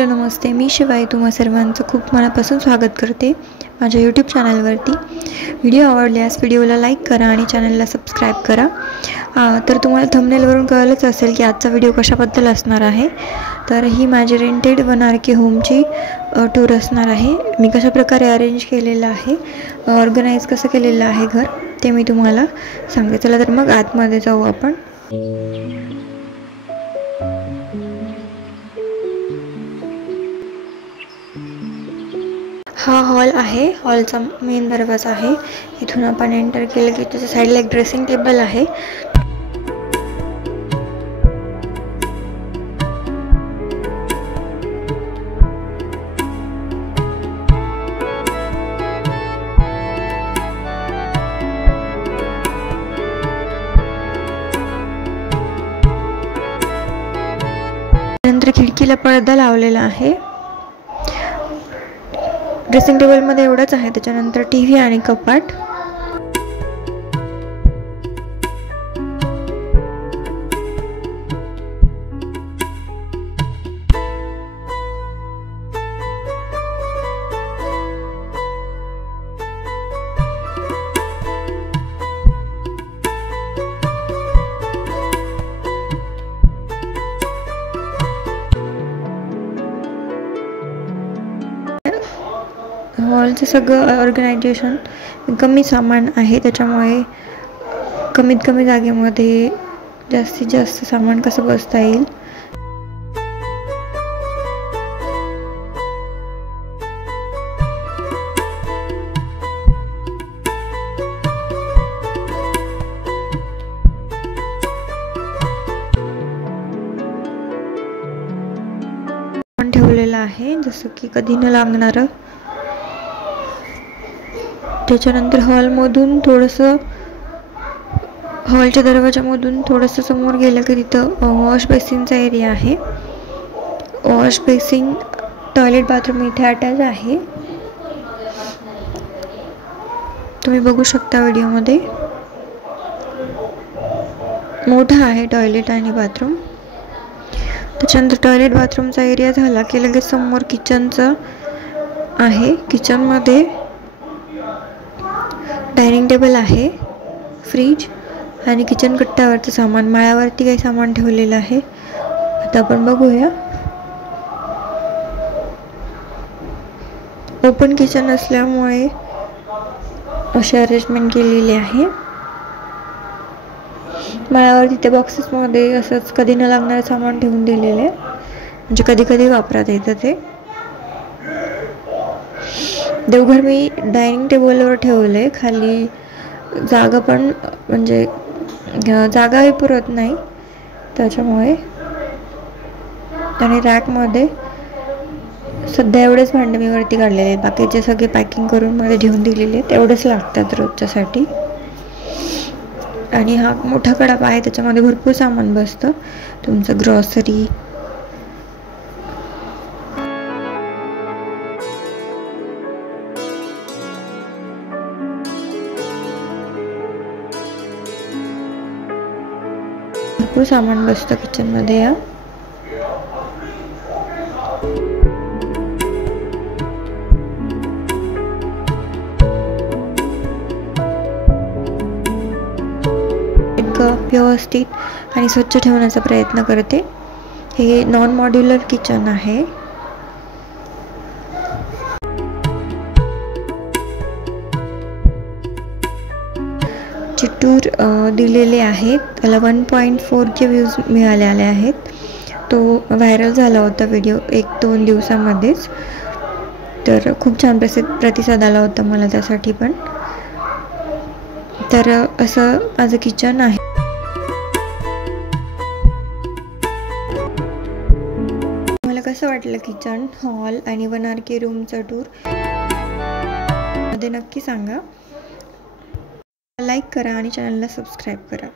हॅलो नमस्ते, मी शिवाई तुम्हा सर्वांचं खूप मनापासून स्वागत करते माझ्या यूट्यूब चॅनलवरती। व्हिडिओ आवडल्यास व्हिडिओला लाईक करा आणि चॅनलला सबस्क्राईब करा। तर तुम्हाला थंबनेलवरून कळलंच असेल की आजचा व्हिडिओ कशाबद्दल असणार आहे। तर ही माझी रेंटेड 1 RK होमची टूर असणार आहे। मी कशा प्रकारे अरेंज केलेलं आहे, ऑर्गनाइज कसं केलेलं आहे घर, ते मी तुम्हाला सांगते। चला तर मग आतमध्ये जाऊ आपण। हा हॉल आहे, हॉलचा मेन दरवाजा आहे। इथून आपण एंटर केलं की त्याच्या साईडला एक ड्रेसिंग टेबल आहे। नंतर खिडकीला पडदा लावलेला आहे। ड्रेसिंग टेबल मध्ये एवढंच आहे, त्याच्यानंतर टीव्ही आणि कपाट। हॉलचं सगळं ऑर्गनायझेशन कमी सामान आहे, त्याच्यामुळे कमीत कमी जागेमध्ये जास्तीत जास्त सामान कसं बसता येईल। ठेवलेलं आहे, जसं की कधी न लागणारं। त्याच्यानंतर हॉलमधून थोडंसं, हॉलच्या दरवाजामधून थोडंसं समोर गेलं की तिथं वॉश बेसिनचा एरिया आहे। वॉश बेसिन, टॉयलेट, बाथरूम इथे अटॅच आहे, तुम्ही बघू शकता व्हिडिओमध्ये। मोठा आहे टॉयलेट आणि बाथरूम। त्याच्यानंतर टॉयलेट बाथरूमचा एरिया झाला की लगेच समोर किचनचं आहे। किचनमध्ये डायनिंग टेबल आहे, फ्रीज आणि किचन कट्ट्यावरचं सामान, माळ्यावरती काही सामान ठेवलेलं आहे। आता आपण बघूया। ओपन किचन असल्यामुळे अशी अरेंजमेंट केलेली आहे। माळ्यावर तिथे बॉक्सेसमध्ये असंच कधी न लागणारं सामान ठेवून दिलेले, म्हणजे कधी कधी वापरात येतं ते। देवघर मी डायनिंग टेबलवर ठेवले, खाली जागा पण म्हणजे जागाही पुरत नाही त्याच्यामुळे। आणि रॅकमध्ये सध्या एवढेच भांडे मी वरती काढलेले आहेत, बाकीचे सगळे पॅकिंग करून मध्ये ठेवून दिलेले आहेत, एवढेच लागतात रोजच्यासाठी। आणि हा मोठा कडाप आहे, त्याच्यामध्ये भरपूर सामान बसतं, तुमचं ग्रॉसरी। भरपूर सामान बसतं किचनमध्ये। या व्यवस्थित आणि स्वच्छ ठेवण्याचा प्रयत्न करते। हे नॉन मॉड्युलर किचन आहे। टूर दिलेले आहेत, त्याला 1.4K व्ह्यूज मिळालेले आहेत। तो व्हायरल झाला होता व्हिडिओ 1-2 दिवसामध्येच, तर खूप छान प्रतिसाद आला होता मला त्यासाठी पण। तर असं माझं किचन आहे। मला कसं वाटलं किचन, हॉल आणि 1 RK रूमचं टूर मध्ये नक्की सांगा। लाईक करा आणि चॅनलला सबस्क्राईब करा।